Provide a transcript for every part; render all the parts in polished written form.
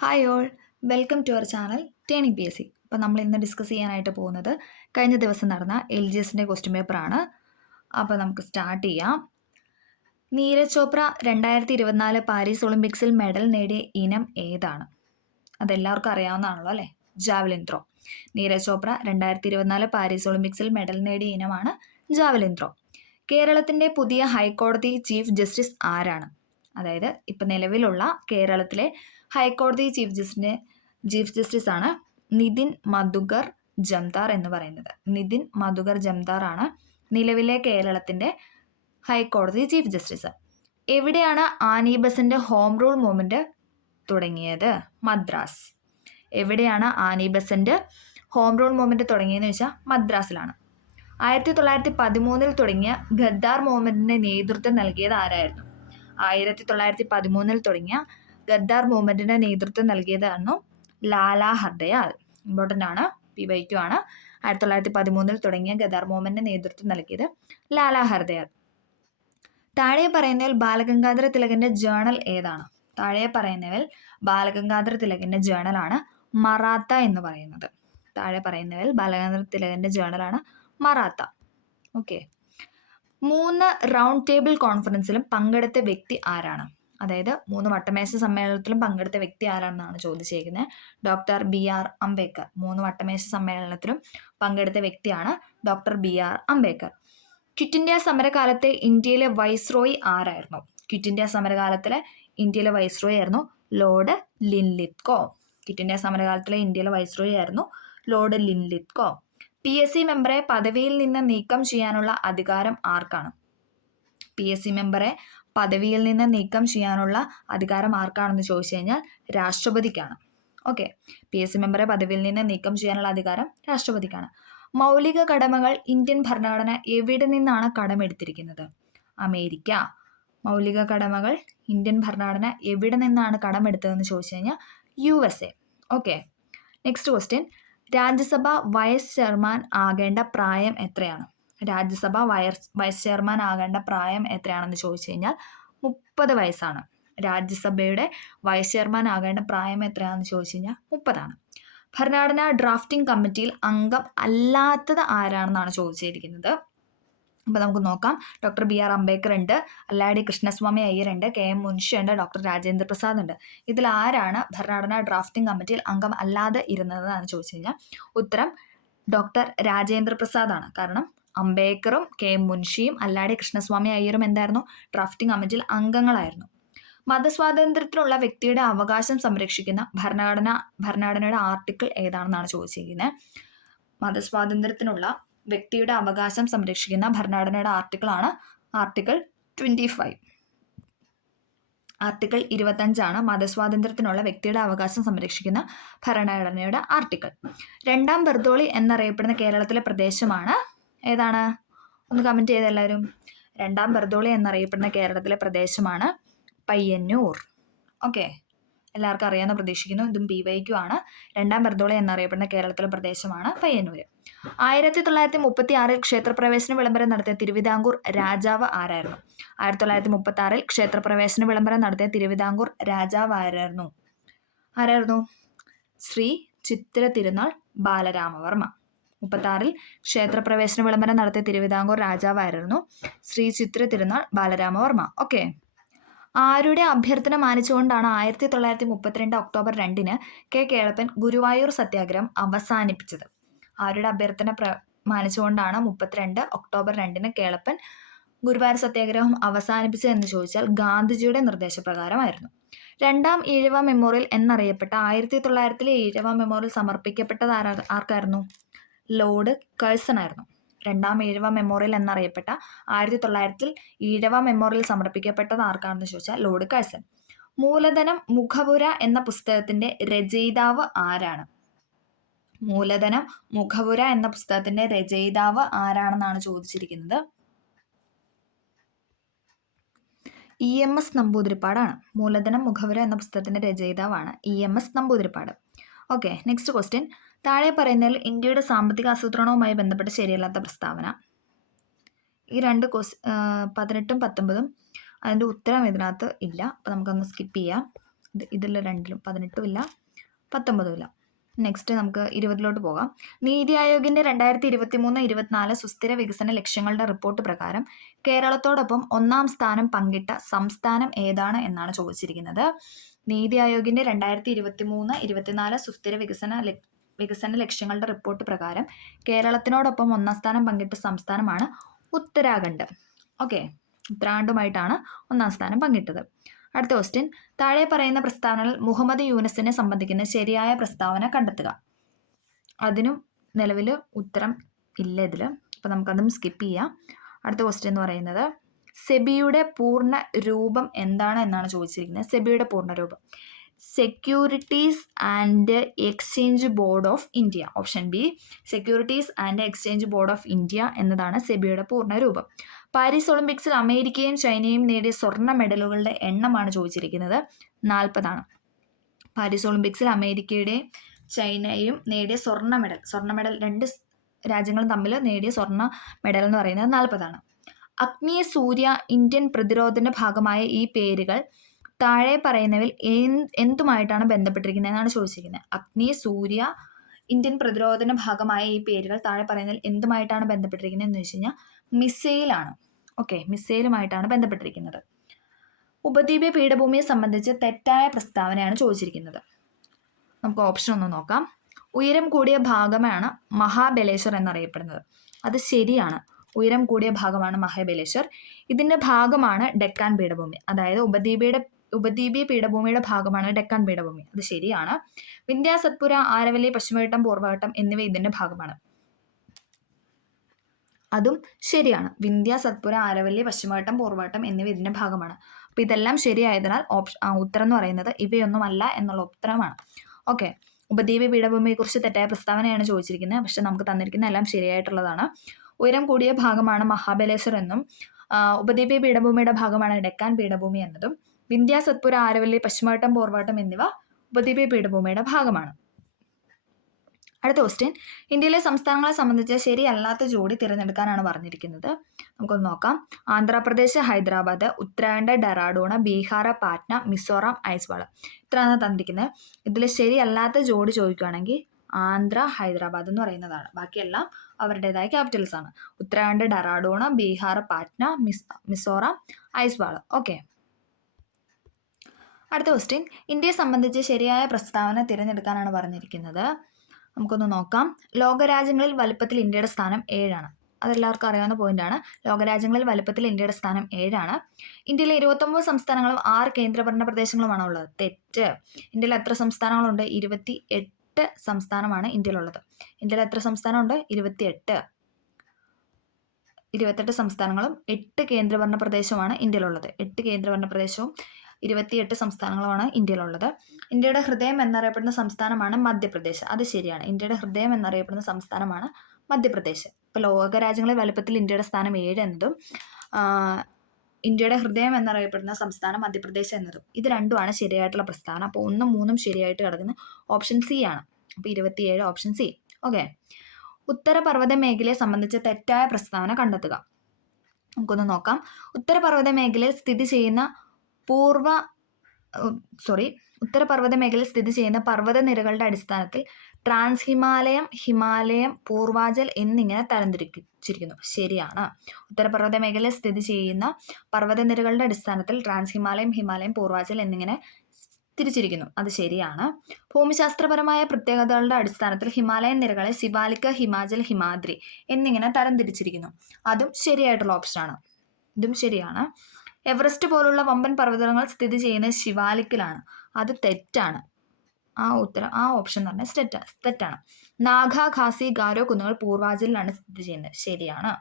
Hi all, welcome to our channel turning PSC. അപ്പോൾ നമ്മൾ ഇന്ന് ഡിസ്കസ് ചെയ്യാനായിട്ട് പോകുന്നത് കഴിഞ്ഞ ദിവസം നടന്ന LGSൻ്റെ ക്വസ്റ്റ്യൻ പേപ്പറാണ്. അപ്പോൾ നമുക്ക് സ്റ്റാർട്ട് ചെയ്യാം. നീരജ് ചോപ്ര 2024 പാരീസ് ഒളിമ്പിക്സിൽ മെഡൽ നേടിയ ഇനം ഏതാണ്? അതെല്ലാവർക്കും അറിയാവുന്നതാണല്ലോ അല്ലേ, javelin throw. Neeraj Chopra 2024 Paris ഒളിമ്പിക്സിൽ മെഡൽ നേടിയ ഇനമാണ് ജാവലിൻ ത്രോ. കേരളത്തിൻ്റെ പുതിയ ഹൈക്കോടതി ചീഫ് ജസ്റ്റിസ് ആരാണ്? അതായത് ഇപ്പം നിലവിലുള്ള കേരളത്തിലെ ഹൈക്കോടതി ചീഫ് ജസ്റ്റിസ് ആണ് നിതിൻ മധുകർ ജംദാർ എന്ന് പറയുന്നത്. നിതിൻ മധുകർ ജംദാർ ആണ് നിലവിലെ കേരളത്തിൻ്റെ ഹൈക്കോടതി ചീഫ് ജസ്റ്റിസ്. എവിടെയാണ് Annie Besant home rule movement തുടങ്ങിയത്? മദ്രാസ്. എവിടെയാണ് Annie Besant home rule movement തുടങ്ങിയതെന്ന് വെച്ചാൽ മദ്രാസിലാണ്. 1913 തുടങ്ങിയ ഗദ്ദാർ മൂവ്മെൻറ്റിന് നേതൃത്വം നൽകിയത് ആരായിരുന്നു? 1913 തുടങ്ങിയ ഗദ്ദാർ മൂവ്മെൻറ്റിന് നേതൃത്വം നൽകിയതായിരുന്നു ലാലാ ഹർദയാൽ. ഇമ്പോർട്ടൻ്റ് ആണ്, PYQ ആണ്. 1913 തുടങ്ങിയ ഗദ്ദാർ മൂവ്മെൻറ്റിന് നേതൃത്വം നൽകിയത് ലാലാ ഹർദയാൽ. താഴെ പറയുന്നതിൽ ബാലഗംഗാധര തിലകൻ്റെ ജേണൽ ഏതാണ്? താഴെ പറയുന്നതിൽ ബാലഗംഗാധര തിലകൻ്റെ ജേണലാണ് മറാത്ത എന്ന് പറയുന്നത്. താഴെ പറയുന്നതിൽ ബാലഗംഗാധര തിലകൻ്റെ ജേണലാണ് മറാത്ത. ഓക്കെ. 3 റൗണ്ട് ടേബിൾ കോൺഫറൻസിലും പങ്കെടുത്ത വ്യക്തി ആരാണ്? അതായത് 3 വട്ടമേശ സമ്മേളനത്തിലും പങ്കെടുത്ത വ്യക്തി ആരാണെന്നാണ് ചോദിച്ചിരിക്കുന്നത്. Doctor BR Ambedkar. 3 വട്ടമേശ സമ്മേളനത്തിലും പങ്കെടുത്ത വ്യക്തിയാണ് doctor BR Ambedkar. Quit India സമരകാലത്തെ ഇന്ത്യയിലെ വൈസ്രോയി ആരായിരുന്നു? ക്വിറ്റ് ഇന്ത്യ സമരകാലത്തിലെ ഇന്ത്യയിലെ വൈസ്രോയി ആയിരുന്നു ലോർഡ് ലിൻലിത്കോ. ക്വിറ്റ് ഇന്ത്യ സമരകാലത്തിലെ ഇന്ത്യയിലെ വൈസ്രോയി ആയിരുന്നു ലോർഡ് ലിൻലിത്കോ. PSC മെമ്പറെ പദവിയിൽ നിന്ന് നീക്കം ചെയ്യാനുള്ള അധികാരം ആർക്കാണ്? PSC മെമ്പറെ പദവിയിൽ നിന്ന് നീക്കം ചെയ്യാനുള്ള അധികാരം ആർക്കാണെന്ന് ചോദിച്ചു കഴിഞ്ഞാൽ രാഷ്ട്രപതിക്കാണ്. ഓക്കെ. PSC മെമ്പറെ പദവിയിൽ നിന്ന് നീക്കം ചെയ്യാനുള്ള അധികാരം രാഷ്ട്രപതിക്കാണ്. മൗലിക കടമകൾ ഇന്ത്യൻ ഭരണഘടന എവിടെ നിന്നാണ് കടമെടുത്തിരിക്കുന്നത്? അമേരിക്ക. മൗലിക കടമകൾ ഇന്ത്യൻ ഭരണഘടന എവിടെ നിന്നാണ് കടമെടുത്തതെന്ന് ചോദിച്ചു കഴിഞ്ഞാൽ USA. Okay. Next question. Rajya Sabha vice chairman ആകേണ്ട പ്രായം എത്രയാണ്? രാജ്യസഭ വൈസ് ചെയർമാൻ ആകേണ്ട പ്രായം എത്രയാണെന്ന് ചോദിച്ചു കഴിഞ്ഞാൽ 30 വയസ്സാണ്. രാജ്യസഭയുടെ വൈസ് ചെയർമാൻ ആകേണ്ട പ്രായം എത്രയാണെന്ന് ചോദിച്ചു കഴിഞ്ഞാൽ 30 ആണ്. ഭരണഘടനാ ഡ്രാഫ്റ്റിംഗ് കമ്മിറ്റിയിൽ അംഗം അല്ലാത്തത് ആരാണെന്നാണ് ചോദിച്ചിരിക്കുന്നത്. അപ്പോൾ നമുക്ക് നോക്കാം. ഡോക്ടർ BR അംബേദ്കർ ഉണ്ട്, അല്ലാടി കൃഷ്ണസ്വാമി അയ്യർ ഉണ്ട്, KM മുൻഷി ഉണ്ട്, ഡോക്ടർ രാജേന്ദ്ര പ്രസാദ് ഉണ്ട്. ഇതിൽ ആരാണ് ഭരണഘടനാ ഡ്രാഫ്റ്റിംഗ് കമ്മിറ്റിയിൽ അംഗം അല്ലാതെ ഇരുന്നതെന്നാണ് ചോദിച്ചു കഴിഞ്ഞാൽ ഉത്തരം ഡോക്ടർ രാജേന്ദ്ര പ്രസാദ് ആണ്. കാരണം അംബേദ്കറും KM മുൻഷിയും അല്ലാടി കൃഷ്ണസ്വാമി അയ്യരും എന്തായിരുന്നു? ഡ്രാഫ്റ്റിംഗ് കമ്മിറ്റിയിൽ അംഗങ്ങളായിരുന്നു. മതസ്വാതന്ത്ര്യത്തിനുള്ള വ്യക്തിയുടെ അവകാശം സംരക്ഷിക്കുന്ന ഭരണഘടനയുടെ ആർട്ടിക്കിൾ ഏതാണെന്നാണ് ചോദിച്ചിരിക്കുന്നത്. മതസ്വാതന്ത്ര്യത്തിനുള്ള വ്യക്തിയുടെ അവകാശം സംരക്ഷിക്കുന്ന ഭരണഘടനയുടെ ആർട്ടിക്കിളാണ് ആർട്ടിക്കിൾ 25. ആർട്ടിക്കിൾ 25 മതസ്വാതന്ത്ര്യത്തിനുള്ള വ്യക്തിയുടെ അവകാശം സംരക്ഷിക്കുന്ന ഭരണഘടനയുടെ ആർട്ടിക്കിൾ. രണ്ടാം ബർദോളി എന്നറിയപ്പെടുന്ന കേരളത്തിലെ പ്രദേശമാണ് ഏതാണ്? ഒന്ന് കമൻറ്റ് ചെയ്ത് എല്ലാവരും. രണ്ടാം ബർദോളി എന്നറിയപ്പെടുന്ന കേരളത്തിലെ പ്രദേശമാണ് പയ്യന്നൂർ. ഓക്കെ, എല്ലാവർക്കും അറിയാമെന്ന് പ്രതീക്ഷിക്കുന്നു. ഇതും PYQ ആണ്. രണ്ടാം ബർദോളി എന്നറിയപ്പെടുന്ന കേരളത്തിലെ പ്രദേശമാണ് പയ്യന്നൂർ. 1936 ക്ഷേത്രപ്രവേശന വിളംബരം നടത്തിയ തിരുവിതാംകൂർ രാജാവ് ആരായിരുന്നു? 1936 ക്ഷേത്രപ്രവേശന വിളംബരം നടത്തിയ തിരുവിതാംകൂർ രാജാവ് ആരായിരുന്നു? ശ്രീ ചിത്തിര തിരുനാൾ ബാലരാമവർമ്മ. 36 ക്ഷേത്രപ്രവേശന വിളംബരം നടത്തിയ തിരുവിതാംകൂർ രാജാവായിരുന്നു ശ്രീ ചിത്തിര തിരുനാൾ ബാലരാമവർമ്മ. ഓക്കെ. ആരുടെ അഭ്യർത്ഥന മാനിച്ചുകൊണ്ടാണ് 1932 ഒക്ടോബർ 2 K. കേളപ്പൻ ഗുരുവായൂർ സത്യാഗ്രഹം അവസാനിപ്പിച്ചത്? ആരുടെ അഭ്യർത്ഥന മാനിച്ചുകൊണ്ടാണ് 32 ഒക്ടോബർ 2 കേളപ്പൻ ഗുരുവായൂർ സത്യാഗ്രഹം അവസാനിപ്പിച്ചതെന്ന് ചോദിച്ചാൽ ഗാന്ധിജിയുടെ നിർദ്ദേശപ്രകാരമായിരുന്നു. രണ്ടാം ഈഴവ മെമ്മോറിയൽ എന്നറിയപ്പെട്ട 1900 ഈഴവ മെമ്മോറിയൽ സമർപ്പിക്കപ്പെട്ടത് ആർക്കായിരുന്നു? ലോർഡ് കഴ്സൺ ആയിരുന്നു. രണ്ടാം ഈഴവ മെമ്മോറിയൽ എന്നറിയപ്പെട്ട 1900 ഈഴവ മെമ്മോറിയൽ സമർപ്പിക്കപ്പെട്ടത് ആർക്കാണെന്ന് ചോദിച്ചാൽ ലോർഡ് കഴ്സൺ. മൂലധനം മുഖവുര എന്ന പുസ്തകത്തിന്റെ രചയിതാവ് ആരാണ്? മൂലധനം മുഖവുര എന്ന പുസ്തകത്തിന്റെ രചയിതാവ് ആരാണെന്നാണ് ചോദിച്ചിരിക്കുന്നത്. EMS നമ്പൂതിരിപ്പാടാണ്. മൂലധനം മുഖവുര എന്ന പുസ്തകത്തിന്റെ രചയിതാവാണ് EMS Namboodiripad. Okay. Next question. താഴെ പറയുന്നതിൽ ഇന്ത്യയുടെ സാമ്പത്തിക ആസൂത്രണവുമായി ബന്ധപ്പെട്ട ശരിയല്ലാത്ത പ്രസ്താവന. ഈ 18ഉം 19ഉം അതിൻ്റെ ഉത്തരം ഇതിനകത്ത് ഇല്ല. അപ്പോൾ നമുക്കൊന്ന് സ്കിപ്പ് ചെയ്യാം. ഇതിൽ രണ്ടിലും 18ഉം ഇല്ല 19ഉം ഇല്ല. നെക്സ്റ്റ് നമുക്ക് 20ലോട്ട് പോകാം. നീതി ആയോഗിന്റെ 2023-24 സുസ്ഥിര വികസന ലക്ഷ്യങ്ങളുടെ റിപ്പോർട്ട് പ്രകാരം കേരളത്തോടൊപ്പം 1-ാം സ്ഥാനം പങ്കിട്ട സംസ്ഥാനം ഏതാണ് എന്നാണ് ചോദിച്ചിരിക്കുന്നത്. നീതി ആയോഗിന്റെ 2023-24 സുസ്ഥിര വികസന ലക്ഷ്യങ്ങളുടെ റിപ്പോർട്ട് പ്രകാരം കേരളത്തിനോടൊപ്പം 1-ാം സ്ഥാനം പങ്കിട്ട സംസ്ഥാനമാണ് ഉത്തരാഖണ്ഡ്. ഓക്കെ, ഉത്തരാഖണ്ഡുമായിട്ടാണ് 1-ാം സ്ഥാനം പങ്കിട്ടത്. അടുത്ത ക്വസ്റ്റ്യൻ, താഴെ പറയുന്ന പ്രസ്താവനകൾ മുഹമ്മദ് യൂനസിനെ സംബന്ധിക്കുന്ന ശരിയായ പ്രസ്താവന കണ്ടെത്തുക. അതിനും നിലവിൽ ഉത്തരം ഇല്ല ഇതിൽ, അപ്പം നമുക്കതും സ്കിപ്പ് ചെയ്യാം. അടുത്ത ക്വസ്റ്റ്യൻ എന്ന് പറയുന്നത് സെബിയുടെ പൂർണ്ണ രൂപം എന്താണ് എന്നാണ് ചോദിച്ചിരിക്കുന്നത്. സെബിയുടെ പൂർണ്ണ രൂപം securities and exchange board of India. Option B, securities and exchange board of India എന്നതാണ് സെബിയുടെ പൂർണ്ണ രൂപം. പാരീസ് ഒളിമ്പിക്സിൽ അമേരിക്കയും ചൈനയും നേടിയ സ്വർണ്ണ മെഡലുകളുടെ എണ്ണമാണ് ചോദിച്ചിരിക്കുന്നത്. 40 ആണ്. പാരീസ് ഒളിമ്പിക്സിൽ അമേരിക്കയുടെയും ചൈനയും നേടിയ സ്വർണ്ണ മെഡൽ 2 രാജ്യങ്ങളും തമ്മിൽ നേടിയ സ്വർണ്ണ മെഡൽ എന്ന് പറയുന്നത് 40 ആണ്. അഗ്നി, സൂര്യ, ഇന്ത്യൻ പ്രതിരോധത്തിന്റെ ഭാഗമായ ഈ പേരുകൾ താഴെ പറയുന്നവയിൽ എന്തുമായിട്ടാണ് ബന്ധപ്പെട്ടിരിക്കുന്നത് എന്നാണ് ചോദിച്ചിരിക്കുന്നത്. അഗ്നി, സൂര്യ, ഇന്ത്യൻ പ്രതിരോധത്തിന്റെ ഭാഗമായ ഈ പേരുകൾ താഴെ പറയുന്നതിൽ എന്തുമായിട്ടാണ് ബന്ധപ്പെട്ടിരിക്കുന്നത് എന്ന് വെച്ച് കഴിഞ്ഞാൽ മിസൈലാണ്. ഓക്കെ, മിസൈലുമായിട്ടാണ് ബന്ധപ്പെട്ടിരിക്കുന്നത്. ഉപദ്വീപീയ പീഠഭൂമിയെ സംബന്ധിച്ച് തെറ്റായ പ്രസ്താവനയാണ് ചോദിച്ചിരിക്കുന്നത്. നമുക്ക് ഓപ്ഷൻ ഒന്ന് നോക്കാം. ഉയരം കൂടിയ ഭാഗമാണ് മഹാബലേശ്വർ എന്നറിയപ്പെടുന്നത്. അത് ശരിയാണ്. ഉയരം കൂടിയ ഭാഗമാണ് മഹാബലേശ്വർ. ഇതിന്റെ ഭാഗമാണ് ഡെക്കാൻ പീഠഭൂമി. അതായത് ഉപദ്വീപീയ പീഠഭൂമിയുടെ ഭാഗമാണ് ഡെക്കാൻ പീഠഭൂമി. അത് ശരിയാണ്. വിന്ധ്യ, സത്പുര, ആരവല്ലി, പശ്ചിമഘട്ടം, പൂർവ്വഘട്ടം എന്നിവ ഇതിന്റെ ഭാഗമാണ്. അതും ശരിയാണ്. വിന്ധ്യ, സത്പുര, ആരവല്ലി, പശ്ചിമഘട്ടം, പൂർവ്വഘട്ടം എന്നിവ ഇതിന്റെ ഭാഗമാണ്. അപ്പം ഇതെല്ലാം ശരിയായതിനാൽ ഉത്തരം എന്ന് പറയുന്നത് ഇവയൊന്നുമല്ല എന്നുള്ള ഉത്തരമാണ്. ഓക്കെ, ഉപദ്വീപീയ പീഠഭൂമിയെക്കുറിച്ച് തെറ്റായ പ്രസ്താവനയാണ് ചോദിച്ചിരിക്കുന്നത്. പക്ഷെ നമുക്ക് തന്നിരിക്കുന്ന എല്ലാം ശരിയായിട്ടുള്ളതാണ്. ഉയരം കൂടിയ ഭാഗമാണ് മഹാബലേശ്വർ എന്നും ഉപദ്വീപീയ പീഠഭൂമിയുടെ ഭാഗമാണ് ഡെക്കാൻ പീഠഭൂമി എന്നതും വിന്ധ്യ, സത്പുര, ആരവല്ലി, പശ്ചിമഘട്ടം, പൂർവ്വഘട്ടം എന്നിവ ഉപദ്വീപീയ പീഠഭൂമിയുടെ ഭാഗമാണ്. അടുത്ത ക്വസ്റ്റ്യൻ, ഇന്ത്യയിലെ സംസ്ഥാനങ്ങളെ സംബന്ധിച്ച് ശരിയല്ലാത്ത ജോഡി തിരഞ്ഞെടുക്കാനാണ് പറഞ്ഞിരിക്കുന്നത്. നമുക്കൊന്ന് നോക്കാം. ആന്ധ്രാപ്രദേശ്, ഹൈദരാബാദ്, ഉത്തരാഖണ്ഡ്, ഡെറാഡൂൺ, ബീഹാർ, പാറ്റ്ന, മിസോറാം, ഐസ്വാൾ. ഇത്രയാണ് തന്നിരിക്കുന്നത്. ഇതിൽ ശരിയല്ലാത്ത ജോഡി ചോദിക്കുകയാണെങ്കിൽ ആന്ധ്ര, ഹൈദരാബാദ് എന്ന് പറയുന്നതാണ്. ബാക്കിയെല്ലാം അവരുടേതായ ക്യാപിറ്റൽസ് ആണ്. ഉത്തരാഖണ്ഡ്, ഡെറാഡൂൺ, ബീഹാർ, പാറ്റ്ന, മിസോറാം, ഐസ്വാൾ. ഓക്കെ, അടുത്ത ക്വസ്റ്റ്യൻ, ഇന്ത്യയെ സംബന്ധിച്ച് ശരിയായ പ്രസ്താവന തിരഞ്ഞെടുക്കാനാണ് പറഞ്ഞിരിക്കുന്നത്. നമുക്കൊന്ന് നോക്കാം. ലോകരാജ്യങ്ങളിൽ വലുപ്പത്തിൽ ഇന്ത്യയുടെ സ്ഥാനം 7 അതെല്ലാവർക്കും അറിയാവുന്ന പോയിന്റാണ്. ലോകരാജ്യങ്ങളിൽ വലുപ്പത്തിൽ ഇന്ത്യയുടെ സ്ഥാനം 7. ഇന്ത്യയിലെ 29 സംസ്ഥാനങ്ങളും 6 കേന്ദ്രഭരണ പ്രദേശങ്ങളുമാണ് ഉള്ളത്. തെറ്റ്. ഇന്ത്യയിൽ എത്ര സംസ്ഥാനങ്ങളുണ്ട്? 28 സംസ്ഥാനമാണ് ഇന്ത്യയിലുള്ളത്. ഇന്ത്യയിൽ എത്ര സംസ്ഥാനമുണ്ട്? 28 സംസ്ഥാനങ്ങളും 8 കേന്ദ്രഭരണ പ്രദേശവുമാണ് ഇന്ത്യയിലുള്ളത്. 8 കേന്ദ്രഭരണ പ്രദേശവും 28 സംസ്ഥാനങ്ങളുമാണ് ഇന്ത്യയിലുള്ളത്. ഇന്ത്യയുടെ ഹൃദയം എന്നറിയപ്പെടുന്ന സംസ്ഥാനമാണ് മധ്യപ്രദേശ്. അത് ശരിയാണ്. ഇന്ത്യയുടെ ഹൃദയം എന്നറിയപ്പെടുന്ന സംസ്ഥാനമാണ് മധ്യപ്രദേശ്. ഇപ്പോൾ ലോകരാജ്യങ്ങളിൽ വലുപ്പത്തിൽ ഇന്ത്യയുടെ സ്ഥാനം 7 എന്നതും ഇന്ത്യയുടെ ഹൃദയം എന്നറിയപ്പെടുന്ന സംസ്ഥാനം മധ്യപ്രദേശ് എന്നതും ഇത് രണ്ടുമാണ് ശരിയായിട്ടുള്ള പ്രസ്താവന. അപ്പോൾ 1ഉം 3ഉം ശരിയായിട്ട് കിടക്കുന്ന ഓപ്ഷൻ സി ആണ്. അപ്പോൾ 27 ഓപ്ഷൻ സി. ഓക്കെ, ഉത്തരപർവ്വത മേഖലയെ സംബന്ധിച്ച് തെറ്റായ പ്രസ്താവന കണ്ടെത്തുക. നമുക്കൊന്ന് നോക്കാം. ഉത്തരപർവ്വത മേഖലയിൽ സ്ഥിതി ചെയ്യുന്ന ഉത്തരപർവ്വത മേഖലയിൽ സ്ഥിതി ചെയ്യുന്ന പർവ്വതനിരകളുടെ അടിസ്ഥാനത്തിൽ ട്രാൻസ് ഹിമാലയം, ഹിമാലയം, പൂർവാചൽ എന്നിങ്ങനെ തരംതിരിച്ചിരിക്കുന്നു. ശരിയാണ്. ഉത്തരപർവ്വത മേഖലയിൽ സ്ഥിതി ചെയ്യുന്ന പർവ്വതനിരകളുടെ അടിസ്ഥാനത്തിൽ ട്രാൻസ് ഹിമാലയം, ഹിമാലയം, പൂർവാചൽ എന്നിങ്ങനെ തിരിച്ചിരിക്കുന്നു. അത് ശരിയാണ്. ഭൂമിശാസ്ത്രപരമായ പ്രത്യേകതകളുടെ അടിസ്ഥാനത്തിൽ ഹിമാലയൻ നിരകളെ ശിവാലിക്, ഹിമാചൽ, ഹിമാദ്രി എന്നിങ്ങനെ തരംതിരിച്ചിരിക്കുന്നു. അതും ശരിയായിട്ടുള്ള ഓപ്ഷനാണ്. ഇതും ശരിയാണ്. എവറസ്റ്റ് പോലുള്ള വമ്പൻ പർവ്വതങ്ങൾ സ്ഥിതി ചെയ്യുന്നത് ശിവാലിക്കിലാണ്. അത് തെറ്റാണ്. ആ ഓപ്ഷൻ എന്ന് പറഞ്ഞാൽ തെറ്റാണ്. നാഗ, ഖാസി, ഗാരോ കുന്നുകൾ പൂർവാചലിലാണ് സ്ഥിതി ചെയ്യുന്നത്. ശരിയാണ്.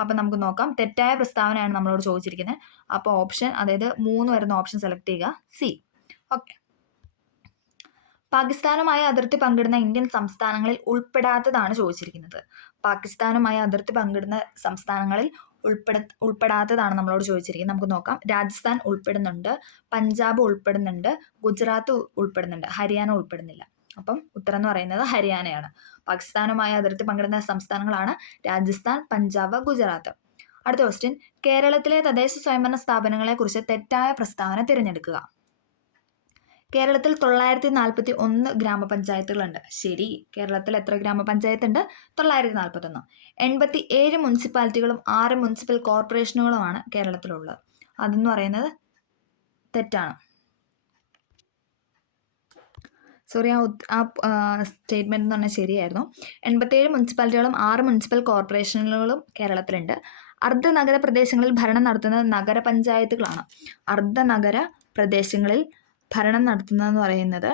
അപ്പം നമുക്ക് നോക്കാം. തെറ്റായ പ്രസ്താവനയാണ് നമ്മളോട് ചോദിച്ചിരിക്കുന്നത്. അപ്പോൾ ഓപ്ഷൻ, അതായത് 3 വരുന്ന ഓപ്ഷൻ സെലക്ട് ചെയ്യുക, സി. ഓക്കെ, പാകിസ്ഥാനുമായി അതിർത്തി പങ്കിടുന്ന ഇന്ത്യൻ സംസ്ഥാനങ്ങളിൽ ഉൾപ്പെടാത്തതാണ് ചോദിച്ചിരിക്കുന്നത്. പാകിസ്ഥാനുമായി അതിർത്തി പങ്കിടുന്ന സംസ്ഥാനങ്ങളിൽ ഉൾപ്പെടാത്തതാണ് നമ്മളോട് ചോദിച്ചിരിക്കുന്നത്. നമുക്ക് നോക്കാം. രാജസ്ഥാൻ ഉൾപ്പെടുന്നുണ്ട്, പഞ്ചാബ് ഉൾപ്പെടുന്നുണ്ട്, ഗുജറാത്ത് ഉൾപ്പെടുന്നുണ്ട്, ഹരിയാന ഉൾപ്പെടുന്നില്ല. അപ്പം ഉത്തരം എന്ന് പറയുന്നത് ഹരിയാനയാണ്. പാകിസ്ഥാനുമായി അതിർത്തി പങ്കിടുന്ന സംസ്ഥാനങ്ങളാണ് രാജസ്ഥാൻ, പഞ്ചാബ്, ഗുജറാത്ത്. അടുത്ത ക്വസ്റ്റ്യൻ, കേരളത്തിലെ തദ്ദേശ സ്വയംഭരണ സ്ഥാപനങ്ങളെ കുറിച്ച് തെറ്റായ പ്രസ്താവന തിരഞ്ഞെടുക്കുക. കേരളത്തിൽ 941 ഗ്രാമപഞ്ചായത്തുകളുണ്ട്. ശരി. കേരളത്തിൽ എത്ര ഗ്രാമപഞ്ചായത്ത് ഉണ്ട്? 941. 87 മുനിസിപ്പാലിറ്റികളും 6 മുനിസിപ്പൽ കോർപ്പറേഷനുകളുമാണ് കേരളത്തിലുള്ളത്. അതെന്ന് പറയുന്നത് തെറ്റാണ്. സോറി, ആ സ്റ്റേറ്റ്മെൻറ്റ് എന്ന് പറഞ്ഞാൽ ശരിയായിരുന്നു. 87 മുനിസിപ്പാലിറ്റികളും 6 മുനിസിപ്പൽ കോർപ്പറേഷനുകളും കേരളത്തിലുണ്ട്. അർദ്ധനഗര പ്രദേശങ്ങളിൽ ഭരണം നടത്തുന്നത് നഗരപഞ്ചായത്തുകളാണ്. അർദ്ധനഗര പ്രദേശങ്ങളിൽ ഭരണം നടത്തുന്നതെന്ന് പറയുന്നത്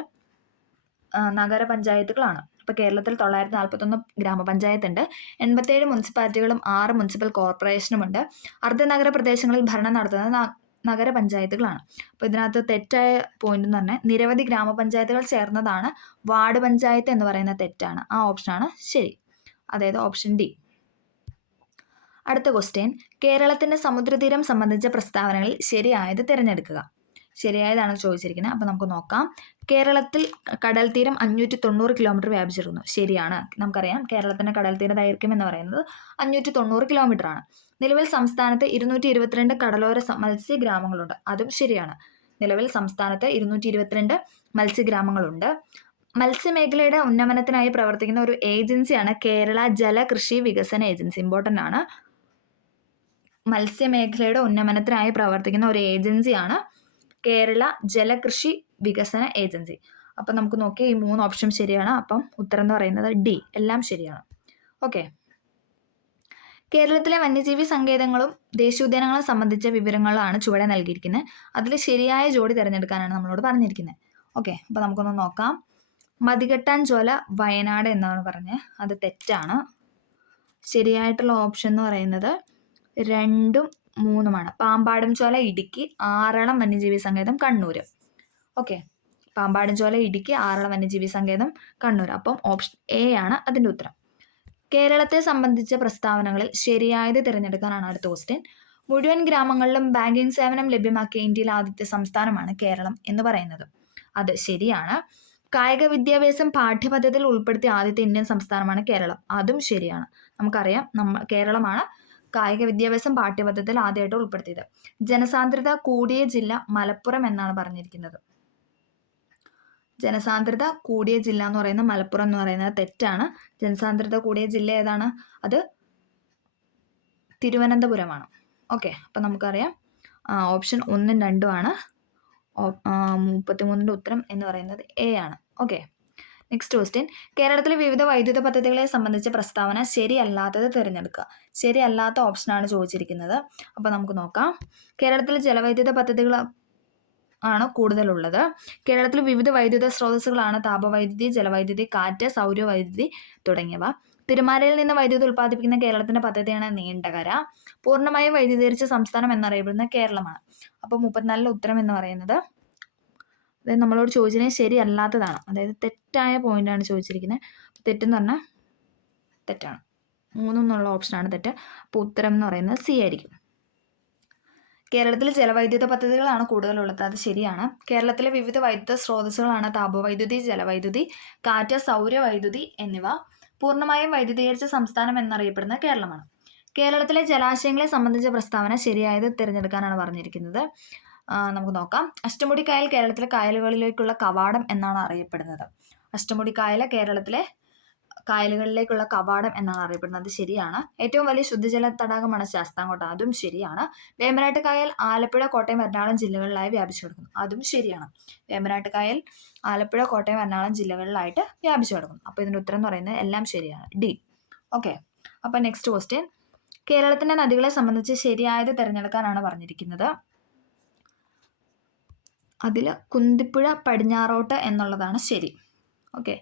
നഗരപഞ്ചായത്തുകളാണ്. അപ്പോൾ കേരളത്തിൽ 941 ഗ്രാമപഞ്ചായത്തുണ്ട്, 87 മുനിസിപ്പാലിറ്റികളും 6 മുനിസിപ്പൽ കോർപ്പറേഷനുമുണ്ട്. അർദ്ധനഗര പ്രദേശങ്ങളിൽ ഭരണം നടത്തുന്നത് നഗരപഞ്ചായത്തുകളാണ്. അപ്പോൾ ഇതിനകത്ത് തെറ്റായ പോയിന്റ് എന്ന് പറഞ്ഞാൽ നിരവധി ഗ്രാമപഞ്ചായത്തുകൾ ചേർന്നതാണ് വാർഡ് പഞ്ചായത്ത് എന്ന് പറയുന്നത് തെറ്റാണ്. ആ ഓപ്ഷനാണ് ശരി, അതായത് ഓപ്ഷൻ ഡി. അടുത്ത ക്വസ്റ്റ്യൻ, കേരളത്തിൻ്റെ സമുദ്രതീരം സംബന്ധിച്ച പ്രസ്താവനകളിൽ ശരിയായത് തിരഞ്ഞെടുക്കുക. ശരിയായതാണ് ചോദിച്ചിരിക്കുന്നത്. അപ്പോൾ നമുക്ക് നോക്കാം. കേരളത്തിൽ കടൽ തീരം 590 കിലോമീറ്റർ വ്യാപിച്ചിരുന്നു. ശരിയാണ്. നമുക്കറിയാം കേരളത്തിൻ്റെ കടൽ തീര ദൈർഘ്യം എന്ന് പറയുന്നത് 590 കിലോമീറ്റർ ആണ്. നിലവിൽ സംസ്ഥാനത്ത് 222 കടലോര മത്സ്യഗ്രാമങ്ങളുണ്ട്. അതും ശരിയാണ്. നിലവിൽ സംസ്ഥാനത്ത് 222 മത്സ്യഗ്രാമങ്ങളുണ്ട്. മത്സ്യമേഖലയുടെ ഉന്നമനത്തിനായി പ്രവർത്തിക്കുന്ന ഒരു ഏജൻസിയാണ് കേരള ജലകൃഷി വികസന ഏജൻസി. ഇമ്പോർട്ടൻ്റ് ആണ്. മത്സ്യമേഖലയുടെ ഉന്നമനത്തിനായി പ്രവർത്തിക്കുന്ന ഒരു ഏജൻസിയാണ് കേരള ജലകൃഷി വികസന ഏജൻസി. അപ്പം നമുക്ക് നോക്കിയാൽ ഈ 3 ഓപ്ഷൻ ശരിയാണ്. അപ്പം ഉത്തരം എന്ന് പറയുന്നത് ഡി, എല്ലാം ശരിയാണ്. ഓക്കെ. കേരളത്തിലെ വന്യജീവി സങ്കേതങ്ങളും ദേശീയോദ്യാനങ്ങളും സംബന്ധിച്ച വിവരങ്ങളാണ് ചുവടെ നൽകിയിരിക്കുന്നത്. അതിൽ ശരിയായ ജോഡി തിരഞ്ഞെടുക്കാനാണ് നമ്മളോട് പറഞ്ഞിരിക്കുന്നത്. ഓക്കെ, അപ്പോൾ നമുക്കൊന്ന് നോക്കാം. മതികെട്ടാൻചോല വയനാട് എന്നാണ് പറഞ്ഞത്. അത് തെറ്റാണ്. ശരിയായിട്ടുള്ള ഓപ്ഷൻ എന്ന് പറയുന്നത് 2ഉം 3ഉമാണ്. പാമ്പാടുംചോല ഇടുക്കി, ആറളം വന്യജീവി സങ്കേതം കണ്ണൂർ. ഓക്കെ, പാമ്പാടുംചോല ഇടുക്കി, ആറളം വന്യജീവി സങ്കേതം കണ്ണൂർ. അപ്പം ഓപ്ഷൻ എ ആണ് അതിൻ്റെ ഉത്തരം. കേരളത്തെ സംബന്ധിച്ച പ്രസ്താവനകളിൽ ശരിയായത് തിരഞ്ഞെടുക്കാനാണ് അടുത്ത ക്വസ്റ്റ്യൻ. മുഴുവൻ ഗ്രാമങ്ങളിലും ബാങ്കിങ് സേവനം ലഭ്യമാക്കിയ ഇന്ത്യയിലെ ആദ്യത്തെ സംസ്ഥാനമാണ് കേരളം എന്ന് പറയുന്നത്. അത് ശരിയാണ്. കായിക വിദ്യാഭ്യാസം പാഠ്യപദ്ധതിയിൽ ഉൾപ്പെടുത്തിയ ആദ്യത്തെ ഇന്ത്യൻ സംസ്ഥാനമാണ് കേരളം. അതും ശരിയാണ്. നമുക്കറിയാം കേരളമാണ് കായിക വിദ്യാഭ്യാസം പാഠ്യപദ്ധതിയിൽ ആദ്യമായിട്ട് ഉൾപ്പെടുത്തിയത്. ജനസാന്ദ്രത കൂടിയ ജില്ല മലപ്പുറം എന്നാണ് പറഞ്ഞിരിക്കുന്നത്. ജനസാന്ദ്രത കൂടിയ ജില്ല എന്ന് പറയുന്നത് മലപ്പുറം എന്ന് പറയുന്നത് തെറ്റാണ്. ജനസാന്ദ്രത കൂടിയ ജില്ല ഏതാണ്? അത് തിരുവനന്തപുരമാണ്. ഓക്കെ, അപ്പം നമുക്കറിയാം ഓപ്ഷൻ 1ഉം 2ഉം ആണ്. 33ൻ്റെ ഉത്തരം എന്ന് പറയുന്നത് എ ആണ്. Okay, next question. കേരളത്തിലെ വിവിധ വൈദ്യുത പദ്ധതികളെ സംബന്ധിച്ച പ്രസ്താവന ശരിയല്ലാത്തത് തിരഞ്ഞെടുക്കുക. ശരിയല്ലാത്ത ഓപ്ഷനാണ് ചോദിച്ചിരിക്കുന്നത്. അപ്പോൾ നമുക്ക് നോക്കാം. കേരളത്തിൽ ജലവൈദ്യുത പദ്ധതികൾ ആണ് കൂടുതലുള്ളത്. കേരളത്തിൽ വിവിധ വൈദ്യുത സ്രോതസ്സുകളാണ് താപവൈദ്യുതി, ജലവൈദ്യുതി, കാറ്റ്, സൗരവൈദ്യുതി തുടങ്ങിയവ. തിരുമാലയിൽ നിന്ന് വൈദ്യുതി ഉൽപ്പാദിപ്പിക്കുന്ന കേരളത്തിൻ്റെ പദ്ധതിയാണ് നീണ്ടകര. പൂർണ്ണമായും വൈദ്യുതീകരിച്ച സംസ്ഥാനം എന്നറിയപ്പെടുന്ന കേരളമാണ്. അപ്പോൾ 34 ഉത്തരം എന്ന് പറയുന്നത് അതായത് നമ്മളോട് ചോദിച്ചതിന് ശരിയല്ലാത്തതാണ്. അതായത് തെറ്റായ പോയിന്റാണ് ചോദിച്ചിരിക്കുന്നത്. തെറ്റെന്ന് പറഞ്ഞാൽ തെറ്റാണ്. 3 എന്നുള്ള ഓപ്ഷനാണ് തെറ്റ്. അപ്പോൾ ഉത്തരം എന്ന് പറയുന്നത് സി ആയിരിക്കും. കേരളത്തിൽ ജലവൈദ്യുത പദ്ധതികളാണ് കൂടുതലുള്ളത്. അത് ശരിയാണ്. കേരളത്തിലെ വിവിധ വൈദ്യുത സ്രോതസ്സുകളാണ് താപവൈദ്യുതി, ജലവൈദ്യുതി, കാറ്റ്, സൗരവൈദ്യുതി എന്നിവ. പൂർണ്ണമായും വൈദ്യുതീകരിച്ച സംസ്ഥാനം എന്നറിയപ്പെടുന്ന കേരളമാണ്. കേരളത്തിലെ ജലാശയങ്ങളെ സംബന്ധിച്ച പ്രസ്താവന ശരിയായത് തിരഞ്ഞെടുക്കാനാണ് പറഞ്ഞിരിക്കുന്നത്. നമുക്ക് നോക്കാം. അഷ്ടമുടി കായൽ കേരളത്തിലെ കായലുകളിലേക്കുള്ള കവാടം എന്നാണ് അറിയപ്പെടുന്നത്. അഷ്ടമുടി കായൽ കേരളത്തിലെ കായലുകളിലേക്കുള്ള കവാടം എന്നാണ് അറിയപ്പെടുന്നത്. അത് ശരിയാണ്. ഏറ്റവും വലിയ ശുദ്ധജല തടാകമാണ് ശാസ്താംകോട്ട. അതും ശരിയാണ്. വേമ്പനാട്ട് കായൽ ആലപ്പുഴ, കോട്ടയം, എറണാകുളം ജില്ലകളിലായി വ്യാപിച്ചു കിടക്കുന്നു. അതും ശരിയാണ്. വേമ്പനാട്ട് കായൽ ആലപ്പുഴ, കോട്ടയം, എറണാകുളം ജില്ലകളിലായിട്ട് വ്യാപിച്ചു കിടക്കുന്നു. അപ്പോൾ ഇതിൻ്റെ ഉത്തരം എന്ന് പറയുന്നത് എല്ലാം ശരിയാണ്, ഡി. ഓക്കെ, അപ്പോൾ നെക്സ്റ്റ് ക്വസ്റ്റ്യൻ. കേരളത്തിൻ്റെ നദികളെ സംബന്ധിച്ച് ശരിയായത് തിരഞ്ഞെടുക്കാനാണ് പറഞ്ഞിരിക്കുന്നത്. അതിൽ കുന്തിപ്പുഴ പടിഞ്ഞാറോട്ട് എന്നുള്ളതാണ് ശരി. ഓക്കെ,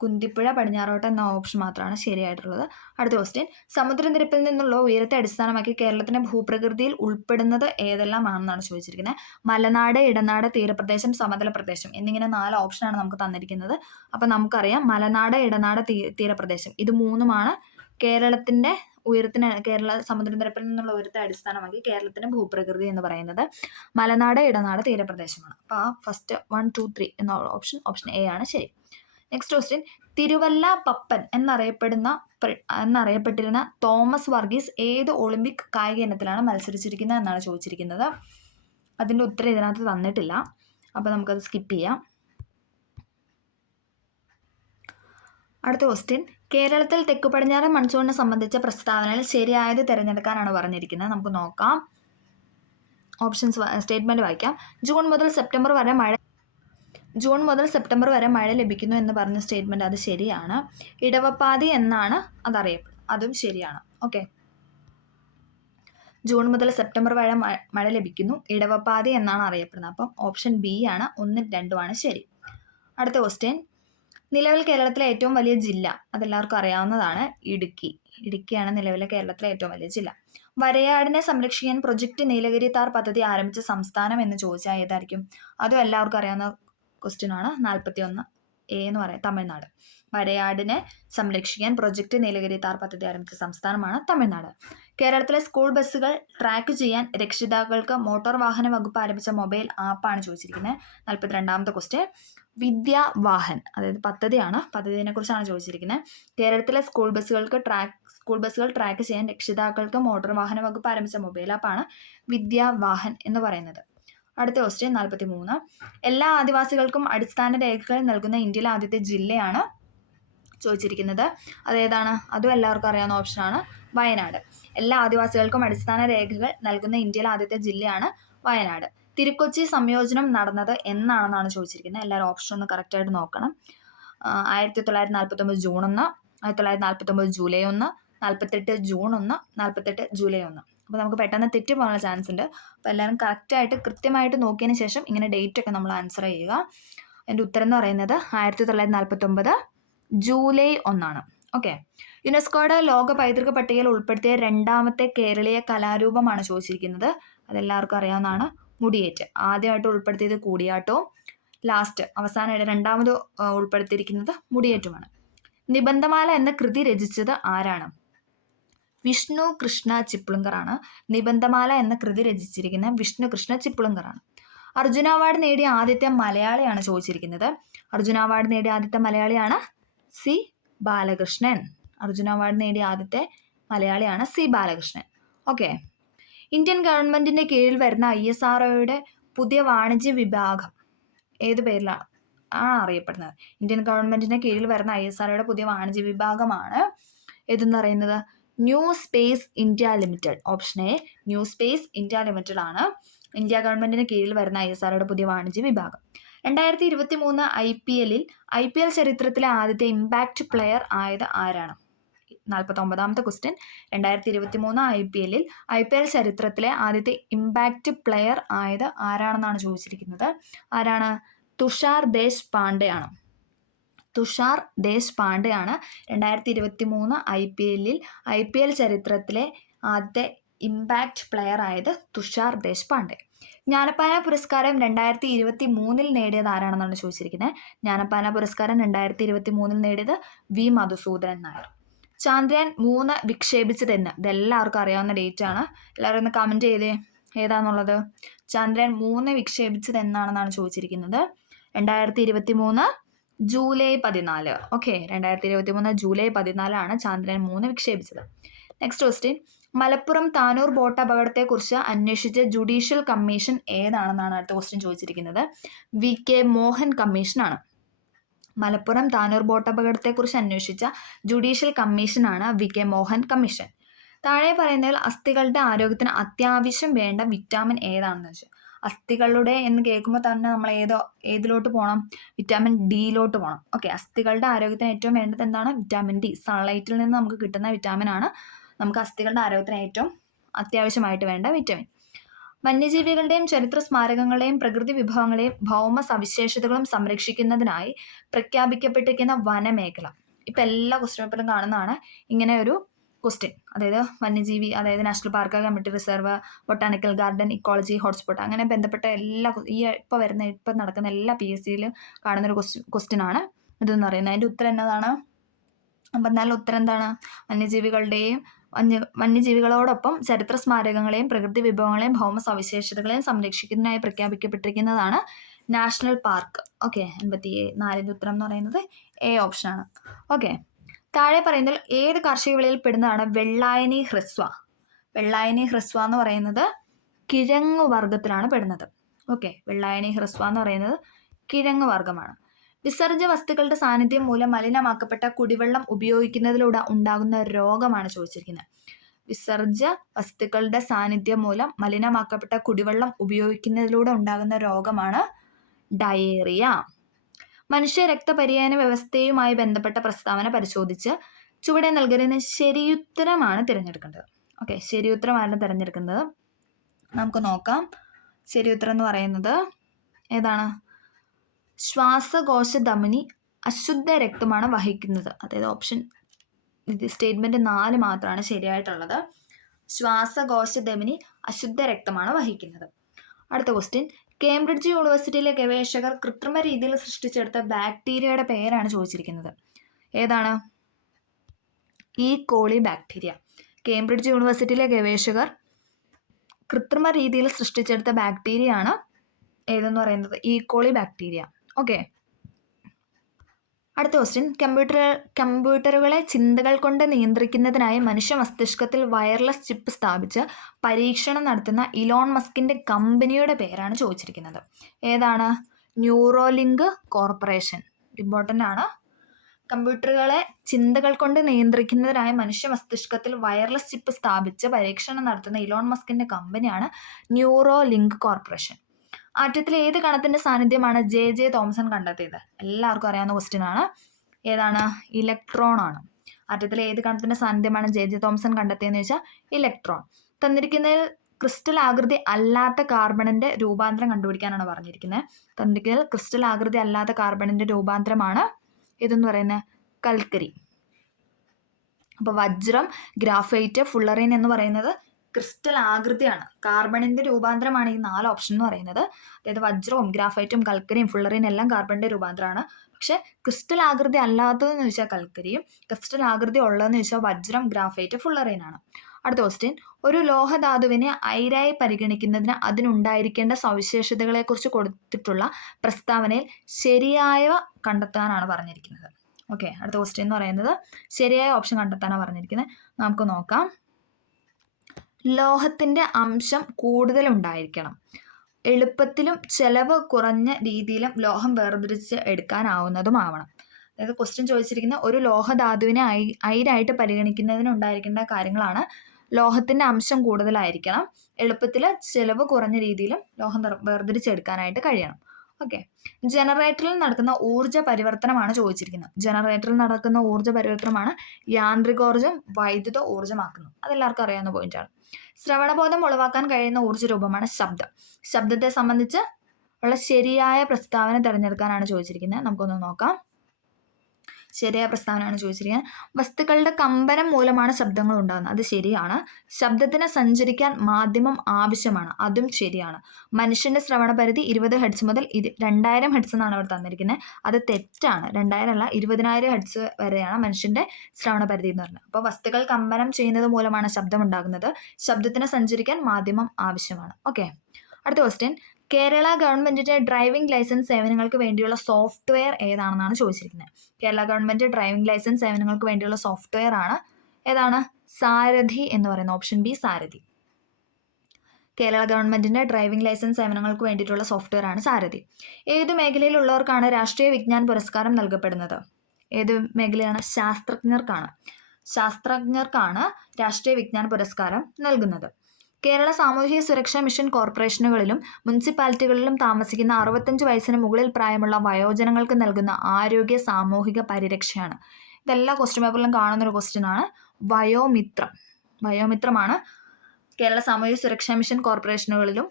കുന്തിപ്പുഴ പടിഞ്ഞാറോട്ട് എന്ന ഓപ്ഷൻ മാത്രമാണ് ശരിയായിട്ടുള്ളത്. അടുത്ത ക്വസ്റ്റ്യൻ. സമുദ്രനിരപ്പിൽ നിന്നുള്ള ഉയരത്തെ അടിസ്ഥാനമാക്കി കേരളത്തിൻ്റെ ഭൂപ്രകൃതിയിൽ ഉൾപ്പെടുന്നത് ഏതെല്ലാമാണെന്നാണ് ചോദിച്ചിരിക്കുന്നത്. മലനാട്, ഇടനാട്, തീരപ്രദേശം, സമതല പ്രദേശം എന്നിങ്ങനെ 4 ഓപ്ഷനാണ് നമുക്ക് തന്നിരിക്കുന്നത്. അപ്പം നമുക്കറിയാം മലനാട്, ഇടനാട്, തീരപ്രദേശം ഇത് 3ഉമാണ് കേരളത്തിൻ്റെ കേരള സമുദ്രനിരപ്പിൽ നിന്നുള്ള ഉയരത്തെ അടിസ്ഥാനമാക്കി കേരളത്തിൻ്റെ ഭൂപ്രകൃതി എന്ന് പറയുന്നത് മലനാട്, ഇടനാട്, തീരപ്രദേശമാണ്. അപ്പോൾ ആ ഫസ്റ്റ് 1, 2, 3 എന്ന ഓപ്ഷൻ എ ആണ് ശരി. Next question. തിരുവല്ല പപ്പൻ എന്നറിയപ്പെട്ടിരുന്ന തോമസ് വർഗീസ് ഏത് ഒളിമ്പിക് കായിക ഇനത്തിലാണ് മത്സരിച്ചിരിക്കുന്നത് എന്നാണ് ചോദിച്ചിരിക്കുന്നത്. അതിൻ്റെ ഉത്തരം ഇതിനകത്ത് തന്നിട്ടില്ല. അപ്പോൾ നമുക്കത് സ്കിപ്പ് ചെയ്യാം. അടുത്ത ക്വസ്റ്റ്യൻ, കേരളത്തിൽ തെക്കു പടിഞ്ഞാറൻ മൺസൂണിനെ സംബന്ധിച്ച പ്രസ്താവനയിൽ ശരിയായത് തിരഞ്ഞെടുക്കാനാണ് പറഞ്ഞിരിക്കുന്നത്. നമുക്ക് നോക്കാം. ഓപ്ഷൻസ് സ്റ്റേറ്റ്മെൻറ്റ് വായിക്കാം. ജൂൺ മുതൽ സെപ്റ്റംബർ വരെ മഴ ലഭിക്കുന്നു എന്ന് പറഞ്ഞ സ്റ്റേറ്റ്മെൻറ്റ് അത് ശരിയാണ്. ഇടവപ്പാതി എന്നാണ് അതറിയപ്പെടുന്നത്, അതും ശരിയാണ്. ഓക്കെ, ജൂൺ മുതൽ സെപ്റ്റംബർ വരെ മഴ ലഭിക്കുന്നു, ഇടവപ്പാതി എന്നാണ് അറിയപ്പെടുന്നത്. അപ്പം ഓപ്ഷൻ ബി ആണ്, 1, 2 ശരി. അടുത്ത ക്വസ്റ്റ്യൻ, നിലവിൽ കേരളത്തിലെ ഏറ്റവും വലിയ ജില്ല, അതെല്ലാവർക്കും അറിയാവുന്നതാണ്, ഇടുക്കിയാണ് നിലവിലെ കേരളത്തിലെ ഏറ്റവും വലിയ ജില്ല. വരയാടിനെ സംരക്ഷിക്കാൻ പ്രൊജക്ട് നീലഗിരി താർ പദ്ധതി ആരംഭിച്ച സംസ്ഥാനം എന്ന് ചോദിച്ചാൽ ഏതായിരിക്കും? അതും എല്ലാവർക്കും അറിയാവുന്ന ക്വസ്റ്റ്യൻ ആണ്. 41A എന്ന് പറയാം, തമിഴ്നാട്. വരയാടിനെ സംരക്ഷിക്കാൻ പ്രൊജക്ട് നീലഗിരി താർ പദ്ധതി ആരംഭിച്ച സംസ്ഥാനമാണ് തമിഴ്നാട്. കേരളത്തിലെ സ്കൂൾ ബസ്സുകൾ ട്രാക്ക് ചെയ്യാൻ രക്ഷിതാക്കൾക്ക് മോട്ടോർ വാഹന വകുപ്പ് ആരംഭിച്ച മൊബൈൽ ആപ്പാണ് ചോദിച്ചിരിക്കുന്നത്. 42ാമത്തെ ക്വസ്റ്റ്യൻ, വിദ്യാവാഹൻ, അതായത് പദ്ധതിയാണ്, പദ്ധതിയെ കുറിച്ചാണ് ചോദിച്ചിരിക്കുന്നത്. കേരളത്തിലെ സ്കൂൾ ബസ്സുകൾ ട്രാക്ക് ചെയ്യാൻ രക്ഷിതാക്കൾക്ക് മോട്ടോർ വാഹന വകുപ്പ് ആരംഭിച്ച മൊബൈൽ ആപ്പാണ് വിദ്യാവാഹൻ എന്ന് പറയുന്നത്. അടുത്ത ക്വസ്റ്റ്യൻ 43, എല്ലാ ആദിവാസികൾക്കും അടിസ്ഥാന രേഖകൾ നൽകുന്ന ഇന്ത്യയിലെ ആദ്യത്തെ ജില്ലയാണ് ചോദിച്ചിരിക്കുന്നത്. അതേതാണ്? അതും എല്ലാവർക്കും അറിയാവുന്ന ഓപ്ഷനാണ്, വയനാട്. എല്ലാ ആദിവാസികൾക്കും അടിസ്ഥാന രേഖകൾ നൽകുന്ന ഇന്ത്യയിലെ ആദ്യത്തെ ജില്ലയാണ് വയനാട്. തിരുക്കൊച്ചി സംയോജനം നടന്നത് എന്നാണെന്നാണ് ചോദിച്ചിരിക്കുന്നത്. എല്ലാവരും ഓപ്ഷൻ ഒന്ന് കറക്റ്റായിട്ട് നോക്കണം. 1949 ജൂൺ 1, 1949 ജൂലൈ 1, 48 ജൂൺ 1, 48 ജൂലൈ 1. അപ്പോൾ നമുക്ക് പെട്ടെന്ന് തെറ്റി പോകാനുള്ള ചാൻസ് ഉണ്ട്. അപ്പോൾ എല്ലാവരും കറക്റ്റായിട്ട് കൃത്യമായിട്ട് നോക്കിയതിന് ശേഷം ഇങ്ങനെ ഡേറ്റ് ഒക്കെ നമ്മൾ ആൻസർ ചെയ്യുക. എൻ്റെ ഉത്തരം എന്ന് പറയുന്നത് 1949 ജൂലൈ 1. ഓക്കെ, യുനെസ്കോയുടെ ലോക പൈതൃക പട്ടികയിൽ ഉൾപ്പെടുത്തിയ രണ്ടാമത്തെ കേരളീയ കലാരൂപമാണ് ചോദിച്ചിരിക്കുന്നത്. അതെല്ലാവർക്കും അറിയാവുന്നതാണ്, മുടിയേറ്റ്. ആദ്യമായിട്ട് ഉൾപ്പെടുത്തിയത് കൂടിയാട്ടവും അവസാനമായിട്ട് രണ്ടാമത് ഉൾപ്പെടുത്തിയിരിക്കുന്നത് മുടിയേറ്റുമാണ്. നിബന്ധമാല എന്ന കൃതി രചിച്ചത് ആരാണ്? വിഷ്ണു കൃഷ്ണ ചിപ്ലുങ്കറാണ്. നിബന്ധമാല എന്ന കൃതി രചിച്ചിരിക്കുന്ന വിഷ്ണു കൃഷ്ണ ചിപ്ലുങ്കറാണ്. അർജുന അവാർഡ് നേടിയ ആദ്യത്തെ മലയാളിയാണ് ചോദിച്ചിരിക്കുന്നത്. അർജുന അവാർഡ് നേടിയ ആദ്യത്തെ മലയാളിയാണ് സി ബാലകൃഷ്ണൻ. അർജുന അവാർഡ് നേടിയ ആദ്യത്തെ മലയാളിയാണ് സി ബാലകൃഷ്ണൻ. ഓക്കെ, ഇന്ത്യൻ ഗവൺമെന്റിന്റെ കീഴിൽ വരുന്ന ISROയുടെ പുതിയ വാണിജ്യ വിഭാഗം ഏത് പേരിലാണ് അറിയപ്പെടുന്നത്? ഇന്ത്യൻ ഗവൺമെന്റിന്റെ കീഴിൽ വരുന്ന ISROയുടെ പുതിയ വാണിജ്യ വിഭാഗമാണ് ഏതെന്ന് പറയുന്നത്? New space India limited. Option A, new space India limited ആണ് ഇന്ത്യ ഗവൺമെന്റിന് കീഴിൽ വരുന്ന ISROയുടെ പുതിയ വാണിജ്യ വിഭാഗം. 2023 IPL ചരിത്രത്തിലെ ആദ്യത്തെ ഇമ്പാക്റ്റ് പ്ലെയർ ആയത് ആരാണ്? 49ാമത്തെ ക്വസ്റ്റ്യൻ, 2023 IPL ചരിത്രത്തിലെ ആദ്യത്തെ ഇമ്പാക്റ്റ് പ്ലെയർ ആയത് ആരാണെന്നാണ് ചോദിച്ചിരിക്കുന്നത്. ആരാണ്? തുഷാർ ദേശ്പാണ്ഡെ ആണ്. തുഷാർ ദേശ്പാണ്ഡെ ആണ് 2023 IPL ചരിത്രത്തിലെ ആദ്യത്തെ ഇമ്പാക്റ്റ് പ്ലെയർ ആയത് തുഷാർ ദേശ്പാണ്ഡെ. ജ്ഞാനപ്പാന പുരസ്കാരം 2023 നേടിയത് ആരാണെന്നാണ് ചോദിച്ചിരിക്കുന്നത്. ജ്ഞാനപ്പാന പുരസ്കാരം 2023 നേടിയത് വി മധുസൂദനൻ നായർ. ചാന്ദ്രയാൻ 3 വിക്ഷേപിച്ചതെന്ന്, ഇതെല്ലാവർക്കും അറിയാവുന്ന ഡേറ്റ് ആണ്. എല്ലാവരും ഒന്ന് കമൻറ്റ് ചെയ്തേ ഏതാണെന്നുള്ളത്. ചാന്ദ്രയാൻ 3 വിക്ഷേപിച്ചത് എന്നാണെന്നാണ് ചോദിച്ചിരിക്കുന്നത്. 2023 ജൂലൈ 14. ഓക്കെ, 2023 ജൂലൈ 14 ചാന്ദ്രയാൻ 3 വിക്ഷേപിച്ചത്. Next question, Malappuram Tanur boat അപകടത്തെക്കുറിച്ച് അന്വേഷിച്ച ജുഡീഷ്യൽ കമ്മീഷൻ ഏതാണെന്നാണ് അടുത്ത ക്വസ്റ്റ്യൻ ചോദിച്ചിരിക്കുന്നത്. VK മോഹൻ കമ്മീഷനാണ്. മലപ്പുറം താനൂർ ബോട്ട് അപകടത്തെക്കുറിച്ച് അന്വേഷിച്ച ജുഡീഷ്യൽ കമ്മീഷനാണ് VK മോഹൻ കമ്മീഷൻ. താഴെ പറയുന്നതിൽ അസ്ഥികളുടെ ആരോഗ്യത്തിന് അത്യാവശ്യം വേണ്ട വിറ്റാമിൻ ഏതാണെന്ന് വെച്ചാൽ, അസ്ഥികളുടെ എന്ന് കേൾക്കുമ്പോൾ തന്നെ നമ്മൾ ഏതിലോട്ട് പോകണം? വിറ്റാമിൻ ഡിയിലോട്ട് പോകണം. ഓക്കെ, അസ്ഥികളുടെ ആരോഗ്യത്തിന് ഏറ്റവും വേണ്ടത് എന്താണ്? Vitamin D. സൺലൈറ്റിൽ നിന്ന് നമുക്ക് കിട്ടുന്ന വിറ്റാമിൻ ആണ് നമുക്ക് അസ്ഥികളുടെ ആരോഗ്യത്തിന് ഏറ്റവും അത്യാവശ്യമായിട്ട് വേണ്ട വിറ്റാമിൻ. വന്യജീവികളുടെയും ചരിത്ര സ്മാരകങ്ങളുടെയും പ്രകൃതി വിഭവങ്ങളെയും ഭൗമ സവിശേഷതകളും സംരക്ഷിക്കുന്നതിനായി പ്രഖ്യാപിക്കപ്പെട്ടിരിക്കുന്ന വനമേഖല. ഇപ്പം എല്ലാ ക്വസ്റ്റ്യൻ പേപ്പറിലും കാണുന്നതാണ് ഇങ്ങനെ ഒരു ക്വസ്റ്റ്യൻ. അതായത് വന്യജീവി, അതായത് national park, community reserve, botanical garden, ecology hotspot, അങ്ങനെ ബന്ധപ്പെട്ട എല്ലാ ഇപ്പം നടക്കുന്ന എല്ലാ PSCയിലും കാണുന്നൊരു ക്വസ്റ്റ്യൻ ആണ് ഇതെന്ന് പറയുന്നത്. അതിൻ്റെ ഉത്തരം എന്നതാണ്? അപ്പം എന്നാലും ഉത്തരം എന്താണ്? വന്യജീവികളോടൊപ്പം ചരിത്ര സ്മാരകങ്ങളെയും പ്രകൃതി വിഭവങ്ങളെയും ഭൗമ സവിശേഷതകളെയും സംരക്ഷിക്കുന്നതിനായി പ്രഖ്യാപിക്കപ്പെട്ടിരിക്കുന്നതാണ് നാഷണൽ പാർക്ക്. ഓക്കെ, 84ൻ്റെ ഉത്തരം എന്ന് പറയുന്നത് A ഓപ്ഷനാണ്. ഓക്കെ, താഴെ പറയുന്നതിൽ ഏത് കാർഷിക വിളയിൽ പെടുന്നതാണ് വെള്ളായനി ഹ്രസ്വ? വെള്ളായനി ഹ്രസ്വ എന്ന് പറയുന്നത് കിഴങ്ങു വർഗത്തിലാണ് പെടുന്നത്. ഓക്കെ. വെള്ളായണി ഹ്രസ്വ എന്ന് പറയുന്നത് കിഴങ്ങ് വർഗ്ഗമാണ്. വിസർജ്യ വസ്തുക്കളുടെ സാന്നിധ്യം മൂലം മലിനമാക്കപ്പെട്ട കുടിവെള്ളം ഉപയോഗിക്കുന്നതിലൂടെ ഉണ്ടാകുന്ന രോഗമാണ് ചോദിച്ചിരിക്കുന്നത്. വിസർജ്യ വസ്തുക്കളുടെ സാന്നിധ്യം മൂലം മലിനമാക്കപ്പെട്ട കുടിവെള്ളം ഉപയോഗിക്കുന്നതിലൂടെ ഉണ്ടാകുന്ന രോഗമാണ് ഡയേറിയ. മനുഷ്യ രക്തപര്യന വ്യവസ്ഥയുമായി ബന്ധപ്പെട്ട പ്രസ്താവന പരിശോധിച്ച് ചുവടെ നൽകുന്നതിന് ശരിയുത്തരമാണ് തിരഞ്ഞെടുക്കേണ്ടത്. ഓക്കെ, ശരിയുത്തരമാണ് തിരഞ്ഞെടുക്കുന്നത്. നമുക്ക് നോക്കാം. ശരിയുത്തരം എന്ന് പറയുന്നത് ഏതാണ്? ശ്വാസകോശ ധമനി അശുദ്ധ രക്തമാണ് വഹിക്കുന്നത്. അതായത് ഓപ്ഷൻ ഇത് സ്റ്റേറ്റ്മെന്റ് 4 മാത്രമാണ് ശരിയായിട്ടുള്ളത്. ശ്വാസകോശ ധമനി അശുദ്ധ രക്തമാണ് വഹിക്കുന്നത്. അടുത്ത ക്വസ്റ്റ്യൻ, കേംബ്രിഡ്ജ് യൂണിവേഴ്സിറ്റിയിലെ ഗവേഷകർ കൃത്രിമ രീതിയിൽ സൃഷ്ടിച്ചെടുത്ത ബാക്ടീരിയയുടെ പേരാണ് ചോദിച്ചിരിക്കുന്നത്. ഏതാണ്? ഈ കോളി ബാക്ടീരിയ. കേംബ്രിഡ്ജ് യൂണിവേഴ്സിറ്റിയിലെ ഗവേഷകർ കൃത്രിമ രീതിയിൽ സൃഷ്ടിച്ചെടുത്ത ബാക്ടീരിയ ആണ് ഏതെന്ന് പറയുന്നത് ഈ കോളി ബാക്ടീരിയ. ഓക്കെ. അടുത്ത ക്വസ്റ്റ്യൻ, കമ്പ്യൂട്ടറുകളെ ചിന്തകൾ കൊണ്ട് നിയന്ത്രിക്കുന്നതിനായി മനുഷ്യ മസ്തിഷ്കത്തിൽ വയർലെസ് ചിപ്പ് സ്ഥാപിച്ച് പരീക്ഷണം നടത്തുന്ന ഇലോൺ മസ്കിന്റെ കമ്പനിയുടെ പേരാണ് ചോദിച്ചിരിക്കുന്നത്. ഏതാണ്? Neuralink corporation. ഇമ്പോർട്ടൻ്റ് ആണ്. കമ്പ്യൂട്ടറുകളെ ചിന്തകൾ കൊണ്ട് നിയന്ത്രിക്കുന്നതിനായി മനുഷ്യ മസ്തിഷ്കത്തിൽ വയർലെസ് ചിപ്പ് സ്ഥാപിച്ച് പരീക്ഷണം നടത്തുന്ന ഇലോൺ മസ്കിന്റെ കമ്പനിയാണ് ന്യൂറോലിങ്ക് കോർപ്പറേഷൻ. ആറ്റത്തിലെ ഏത് കണത്തിന്റെ സാന്നിധ്യമാണ് ജെ തോംസൺ കണ്ടെത്തിയത്? എല്ലാവർക്കും അറിയാവുന്ന ക്വസ്റ്റ്യൻ ആണ്. ഏതാണ്? ഇലക്ട്രോൺ ആണ്. ആറ്റത്തിലെ ഏത് കണത്തിന്റെ സാന്നിധ്യമാണ് ജെ തോംസൺ കണ്ടെത്തിയെന്ന് ചോദിച്ചാൽ ഇലക്ട്രോൺ. തന്നിരിക്കുന്നതിൽ ക്രിസ്റ്റൽ ആകൃതി അല്ലാത്ത കാർബണിന്റെ രൂപാന്തരം കണ്ടുപിടിക്കാനാണ് പറഞ്ഞിരിക്കുന്നത്. തന്നിരിക്കുന്നതിൽ ക്രിസ്റ്റൽ ആകൃതി അല്ലാത്ത കാർബണിന്റെ രൂപാന്തരമാണ് ഇതെന്ന് പറയുന്നത് കൽക്കരി. അപ്പോൾ വജ്രം, ഗ്രാഫൈറ്റ്, ഫുള്ളറിൻ എന്ന് പറയുന്നത് ക്രിസ്റ്റൽ ആകൃതിയാണ്. കാർബണിന്റെ രൂപാന്തരമാണ് ഈ 4 ഓപ്ഷൻ എന്ന് പറയുന്നത്. അതായത് വജ്രവും ഗ്രാഫൈറ്റും കൽക്കരിയും ഫുള്ളറിനും എല്ലാം കാർബണിന്റെ രൂപാന്തരമാണ്. പക്ഷെ ക്രിസ്റ്റൽ ആകൃതി അല്ലാത്തതെന്ന് ചോദിച്ചാൽ കൽക്കരിയും, ക്രിസ്റ്റൽ ആകൃതി ഉള്ളതെന്ന് ചോദിച്ചാൽ വജ്രം, ഗ്രാഫൈറ്റ്, ഫുള്ളറിനാണ്. അടുത്ത ക്വസ്റ്റ്യൻ, ഒരു ലോഹധാതുവിനെ അയിരായി പരിഗണിക്കുന്നതിന് അതിനുണ്ടായിരിക്കേണ്ട സവിശേഷതകളെക്കുറിച്ച് കൊടുത്തിട്ടുള്ള പ്രസ്താവനയിൽ ശരിയായവ കണ്ടെത്താനാണ് പറഞ്ഞിരിക്കുന്നത്. ഓക്കെ. അടുത്ത ക്വസ്റ്റ്യൻ എന്ന് പറയുന്നത് ശരിയായ ഓപ്ഷൻ കണ്ടെത്താനാണ് പറഞ്ഞിരിക്കുന്നത്. നമുക്ക് നോക്കാം. ലോഹത്തിന്റെ അംശം കൂടുതലുണ്ടായിരിക്കണം. എളുപ്പത്തിലും ചെലവ് കുറഞ്ഞ രീതിയിലും ലോഹം വേർതിരിച്ച് എടുക്കാനാവുന്നതുമാവണം. അതായത് ക്വസ്റ്റ്യൻ ചോദിച്ചിരിക്കുന്ന ഒരു ലോഹധാതുവിനെ അയിരായിട്ട് പരിഗണിക്കുന്നതിനുണ്ടായിരിക്കേണ്ട കാര്യങ്ങളാണ്. ലോഹത്തിന്റെ അംശം കൂടുതലായിരിക്കണം, എളുപ്പത്തിൽ ചെലവ് കുറഞ്ഞ രീതിയിലും ലോഹം വേർതിരിച്ചെടുക്കാനായിട്ട് കഴിയണം. ഓക്കെ. ജനറേറ്ററിൽ നടക്കുന്ന ഊർജ്ജ പരിവർത്തനമാണ് ചോദിച്ചിരിക്കുന്നത്. ജനറേറ്ററിൽ നടക്കുന്ന ഊർജ്ജ പരിവർത്തനമാണ് യാന്ത്രികോർജ്ജം വൈദ്യുത ഊർജ്ജമാക്കുന്നത്. അതെല്ലാവർക്കും അറിയാവുന്ന പോയിന്റാണ്. ശ്രവണബോധം ഉളവാക്കാൻ കഴിയുന്ന ഊർജ്ജ രൂപമാണ് ശബ്ദം. ശബ്ദത്തെ സംബന്ധിച്ച് ഉള്ള ശരിയായ പ്രസ്താവന തിരഞ്ഞെടുക്കാനാണ് ചോദിച്ചിരിക്കുന്നത്. നമുക്കൊന്ന് നോക്കാം. ശരിയായ പ്രസ്താവനയാണ് ചോദിച്ചിരിക്കുന്നത്. വസ്തുക്കളുടെ കമ്പനം മൂലമാണ് ശബ്ദങ്ങൾ ഉണ്ടാകുന്നത്. അത് ശരിയാണ്. ശബ്ദത്തിന് സഞ്ചരിക്കാൻ മാധ്യമം ആവശ്യമാണ്. അതും ശരിയാണ്. മനുഷ്യന്റെ ശ്രവണ പരിധി 20 ഹെർട്സ് മുതൽ 2000 ഹെർട്സ് എന്നാണ് അവർ തന്നിരിക്കുന്നത്. അത് തെറ്റാണ്. 2000 അല്ല, 20,000 ഹെർട്സ് വരെയാണ് മനുഷ്യന്റെ ശ്രവണ പരിധി എന്ന് പറയുന്നത്. അപ്പോൾ വസ്തുക്കൾ കമ്പനം ചെയ്യുന്നത് മൂലമാണ് ശബ്ദം ഉണ്ടാകുന്നത്. ശബ്ദത്തിന് സഞ്ചരിക്കാൻ മാധ്യമം ആവശ്യമാണ്. ഓക്കെ. അടുത്ത ക്വസ്റ്റ്യൻ, കേരള ഗവൺമെന്റിന്റെ ഡ്രൈവിംഗ് ലൈസൻസ് സേവനങ്ങൾക്ക് വേണ്ടിയുള്ള സോഫ്റ്റ്വെയർ ഏതാണെന്നാണ് ചോദിച്ചിരിക്കുന്നത്. കേരള ഗവൺമെന്റ് ഡ്രൈവിംഗ് ലൈസൻസ് സേവനങ്ങൾക്ക് വേണ്ടിയുള്ള സോഫ്റ്റ്വെയർ ആണ് ഏതാണ്? സാരഥി എന്ന് പറയുന്ന ഓപ്ഷൻ ബി, സാരഥി. കേരള ഗവൺമെന്റിന്റെ ഡ്രൈവിംഗ് ലൈസൻസ് സേവനങ്ങൾക്ക് വേണ്ടിയിട്ടുള്ള സോഫ്റ്റ്വെയർ ആണ് സാരഥി. ഏത് മേഖലയിലുള്ളവർക്കാണ് രാഷ്ട്രീയ വിജ്ഞാൻ പുരസ്കാരം നൽകപ്പെടുന്നത്? ഏത് മേഖലയാണ്? ശാസ്ത്രജ്ഞർക്കാണ് രാഷ്ട്രീയ വിജ്ഞാൻ പുരസ്കാരം നൽകുന്നത്. കേരള സാമൂഹിക സുരക്ഷാ മിഷൻ കോർപ്പറേഷനുകളിലും മുനിസിപ്പാലിറ്റികളിലും താമസിക്കുന്ന 65 വയസ്സിന് മുകളിൽ പ്രായമുള്ള വയോജനങ്ങൾക്ക് നൽകുന്ന ആരോഗ്യ സാമൂഹിക പരിരക്ഷയാണ്. ഇതെല്ലാ ക്വസ്റ്റ്യൻ പേപ്പറിലും കാണുന്നൊരു ക്വസ്റ്റ്യൻ ആണ്. വയോമിത്രമാണ് കേരള സാമൂഹിക സുരക്ഷാ മിഷൻ കോർപ്പറേഷനുകളിലും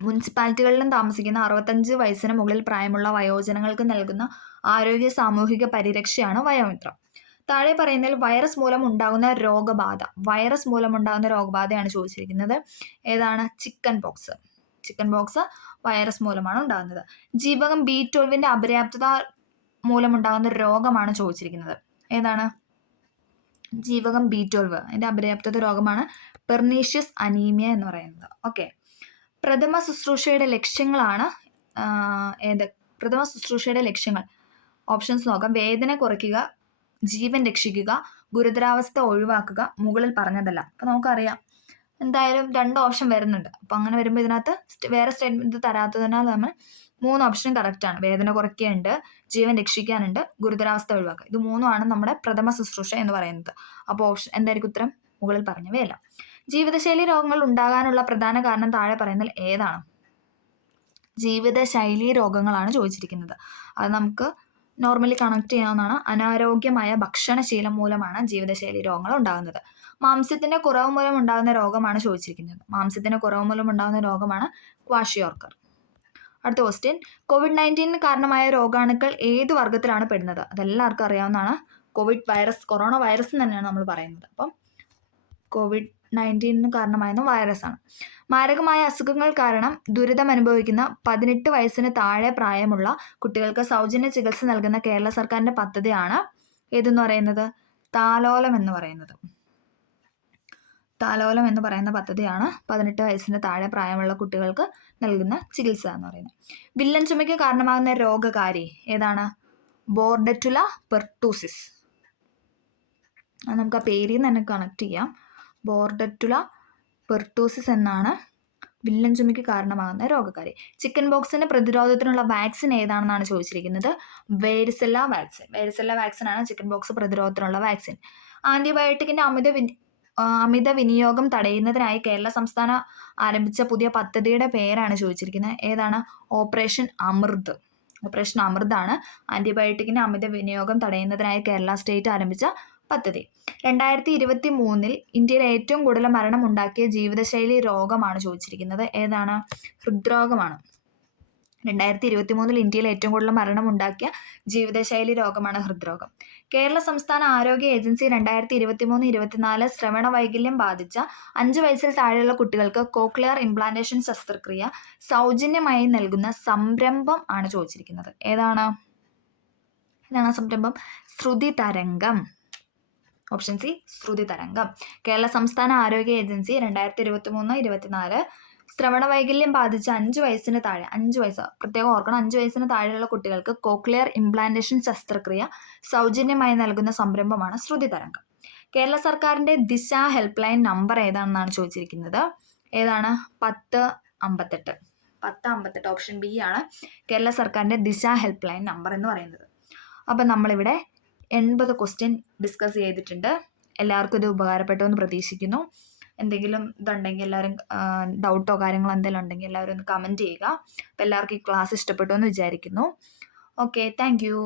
മുനിസിപ്പാലിറ്റികളിലും താമസിക്കുന്ന 65 വയസ്സിന് മുകളിൽ പ്രായമുള്ള വയോജനങ്ങൾക്ക് നൽകുന്ന ആരോഗ്യ സാമൂഹിക പരിരക്ഷയാണ് വയോമിത്രം. താഴെ പറയുന്നതിൽ വൈറസ് മൂലം ഉണ്ടാകുന്ന രോഗബാധയാണ് ചോദിച്ചിരിക്കുന്നത്. ഏതാണ്? ചിക്കൻ പോക്സ് വൈറസ് മൂലമാണ് ഉണ്ടാകുന്നത്. ജീവകം B12 അപര്യാപ്തത മൂലമുണ്ടാകുന്ന രോഗമാണ് ചോദിച്ചിരിക്കുന്നത്. ഏതാണ്? ജീവകം B12 അതിന്റെ അപര്യാപ്തത രോഗമാണ് പെർനീഷ്യസ് അനീമിയ എന്ന് പറയുന്നത്. ഓക്കെ. പ്രഥമ ശുശ്രൂഷയുടെ ലക്ഷ്യങ്ങളാണ് പ്രഥമ ശുശ്രൂഷയുടെ ലക്ഷ്യങ്ങൾ ഓപ്ഷൻസ് നോക്കാം. വേദന കുറയ്ക്കുക, ജീവൻ രക്ഷിക്കുക, ഗുരുതരാവസ്ഥ ഒഴിവാക്കുക, മുകളിൽ പറഞ്ഞതല്ല. അപ്പം നമുക്കറിയാം എന്തായാലും 2 ഓപ്ഷൻ വരുന്നുണ്ട്. അപ്പോൾ അങ്ങനെ വരുമ്പോൾ ഇതിനകത്ത് വേറെ സ്റ്റേറ്റ്മെന്റ് തരാത്തതിനാൽ നമ്മൾ 3 ഓപ്ഷനും കറക്റ്റാണ്. വേദന കുറയ്ക്കാനുണ്ട്, ജീവൻ രക്ഷിക്കാനുണ്ട്, ഗുരുതരാവസ്ഥ ഒഴിവാക്കുക. ഇത് 3ആണ് നമ്മുടെ പ്രഥമ ശുശ്രൂഷ എന്ന് പറയുന്നത്. അപ്പോൾ ഓപ്ഷൻ എന്തായിരിക്കും ഉത്തരം? മുകളിൽ പറഞ്ഞവയല്ല. ജീവിതശൈലി രോഗങ്ങൾ ഉണ്ടാകാനുള്ള പ്രധാന കാരണം താഴെ പറയുന്നതിൽ ഏതാണ്? ജീവിതശൈലി രോഗങ്ങളാണ് ചോദിച്ചിരിക്കുന്നത്. അത് നമുക്ക് നോർമലി കണക്ട് ചെയ്യാവുന്നതാണ്. അനാരോഗ്യമായ ഭക്ഷണശീലം മൂലമാണ് ജീവിതശൈലി രോഗങ്ങൾ ഉണ്ടാകുന്നത്. മാംസ്യത്തിന്റെ കുറവ് മൂലം ഉണ്ടാകുന്ന രോഗമാണ് ചോദിച്ചിരിക്കുന്നത്. മാംസ്യത്തിന്റെ കുറവ് മൂലം ഉണ്ടാകുന്ന രോഗമാണ് ക്വാഷിയോർക്കർ. അടുത്ത ക്വസ്റ്റ്യൻ, COVID-19 കാരണമായ രോഗാണുക്കൾ ഏത് വർഗത്തിലാണ് പെടുന്നത്? അതെല്ലാവർക്കും അറിയാവുന്നതാണ്. കൊറോണ വൈറസ് തന്നെയാണ് നമ്മൾ പറയുന്നത്. അപ്പം COVID-19 കാരണമായിരുന്ന വൈറസാണ്. മാരകമായ അസുഖങ്ങൾ കാരണം ദുരിതം അനുഭവിക്കുന്ന 18 വയസ്സിന് താഴെ പ്രായമുള്ള കുട്ടികൾക്ക് സൗജന്യ ചികിത്സ നൽകുന്ന കേരള സർക്കാരിന്റെ പദ്ധതിയാണ് ഏതെന്ന് പറയുന്നത്? താലോലം എന്ന് പറയുന്നത്. താലോലം എന്ന് പറയുന്ന പദ്ധതിയാണ് 18 വയസ്സിന് താഴെ പ്രായമുള്ള കുട്ടികൾക്ക് നൽകുന്ന ചികിത്സ എന്ന് പറയുന്നത്. വില്ലൻ ചുമയ്ക്ക് കാരണമാകുന്ന രോഗകാരി ഏതാണ്? ബോർഡറ്റുല പെർട്ടൂസിസ്. നമുക്ക് ആ പേരിൽ നിന്ന് തന്നെ കണക്ട് ചെയ്യാം. ബോർഡറ്റുല പെർട്ടൂസിസ് എന്നാണ് വില്ലൻ ചുമയ്ക്ക് കാരണമാകുന്ന രോഗകാരി. ചിക്കൻ ബോക്സിന്റെ പ്രതിരോധത്തിനുള്ള വാക്സിൻ ഏതാണെന്നാണ് ചോദിച്ചിരിക്കുന്നത്? Varicella vaccine. വേരിസെല്ല വാക്സിൻ ആണ് ചിക്കൻ ബോക്സ് പ്രതിരോധത്തിനുള്ള വാക്സിൻ. ആന്റിബയോട്ടിക്കിന്റെ അമിത വിനിയോഗം തടയുന്നതിനായി കേരള സംസ്ഥാനം ആരംഭിച്ച പുതിയ പദ്ധതിയുടെ പേരാണ് ചോദിച്ചിരിക്കുന്നത്. ഏതാണ്? ഓപ്പറേഷൻ അമൃത്. ഓപ്പറേഷൻ അമൃതാണ് ആന്റിബയോട്ടിക്കിന്റെ അമിത വിനിയോഗം തടയുന്നതിനായി കേരള സ്റ്റേറ്റ് ആരംഭിച്ച പദ്ധതി. 2023 ഇന്ത്യയിൽ ഏറ്റവും കൂടുതൽ മരണം ഉണ്ടാക്കിയ ജീവിതശൈലി രോഗമാണ് ചോദിച്ചിരിക്കുന്നത്. ഏതാണ്? ഹൃദ്രോഗമാണ്. 2023 ഇന്ത്യയിൽ ഏറ്റവും കൂടുതൽ മരണം ഉണ്ടാക്കിയ ജീവിതശൈലി രോഗമാണ് ഹൃദ്രോഗം. കേരള സംസ്ഥാന ആരോഗ്യ ഏജൻസി 2023-24 ശ്രവണ വൈകല്യം ബാധിച്ച 5 വയസ്സിൽ താഴെയുള്ള കുട്ടികൾക്ക് കോക്ലിയർ ഇംപ്ലാന്റേഷൻ ശസ്ത്രക്രിയ സൗജന്യമായി നൽകുന്ന സംരംഭം ആണ് ചോദിച്ചിരിക്കുന്നത്. ഏതാണ് സംരംഭം? ശ്രുതി തരംഗം. ഓപ്ഷൻ സി, ശ്രുതി തരംഗം. കേരള സംസ്ഥാന ആരോഗ്യ ഏജൻസി 2023-24 ശ്രവണ വൈകല്യം ബാധിച്ച 5 വയസ്സിന് താഴെ, 5 വയസ്സ് പ്രത്യേകം ഓർക്കണം, 5 വയസ്സിന് താഴെയുള്ള കുട്ടികൾക്ക് കോക്ലിയർ ഇംപ്ലാന്റേഷൻ ശസ്ത്രക്രിയ സൗജന്യമായി നൽകുന്ന സംരംഭമാണ് ശ്രുതി തരംഗം. കേരള സർക്കാരിന്റെ ദിശ ഹെൽപ്പ് ലൈൻ നമ്പർ ഏതാണെന്നാണ് ചോദിച്ചിരിക്കുന്നത്. ഏതാണ്? 1058. 1058 ഓപ്ഷൻ ബി ആണ് കേരള സർക്കാരിന്റെ ദിശ ഹെൽപ്പ് ലൈൻ നമ്പർ എന്ന് പറയുന്നത്. അപ്പം നമ്മളിവിടെ 80 ക്വസ്റ്റ്യൻ ഡിസ്കസ് ചെയ്തിട്ടുണ്ട്. എല്ലാവർക്കും ഇത് ഉപകാരപ്പെട്ടു എന്ന് പ്രതീക്ഷിക്കുന്നു. എന്തെങ്കിലും ഇതുണ്ടെങ്കിൽ എല്ലാവരും ഡൗട്ടോ കാര്യങ്ങളോ എന്തെങ്കിലും ഉണ്ടെങ്കിൽ എല്ലാവരും ഒന്ന് കമൻറ്റ് ചെയ്യുക. അപ്പോൾ എല്ലാവർക്കും ഈ ക്ലാസ് ഇഷ്ടപ്പെട്ടു എന്ന് വിചാരിക്കുന്നു. Okay, thank you.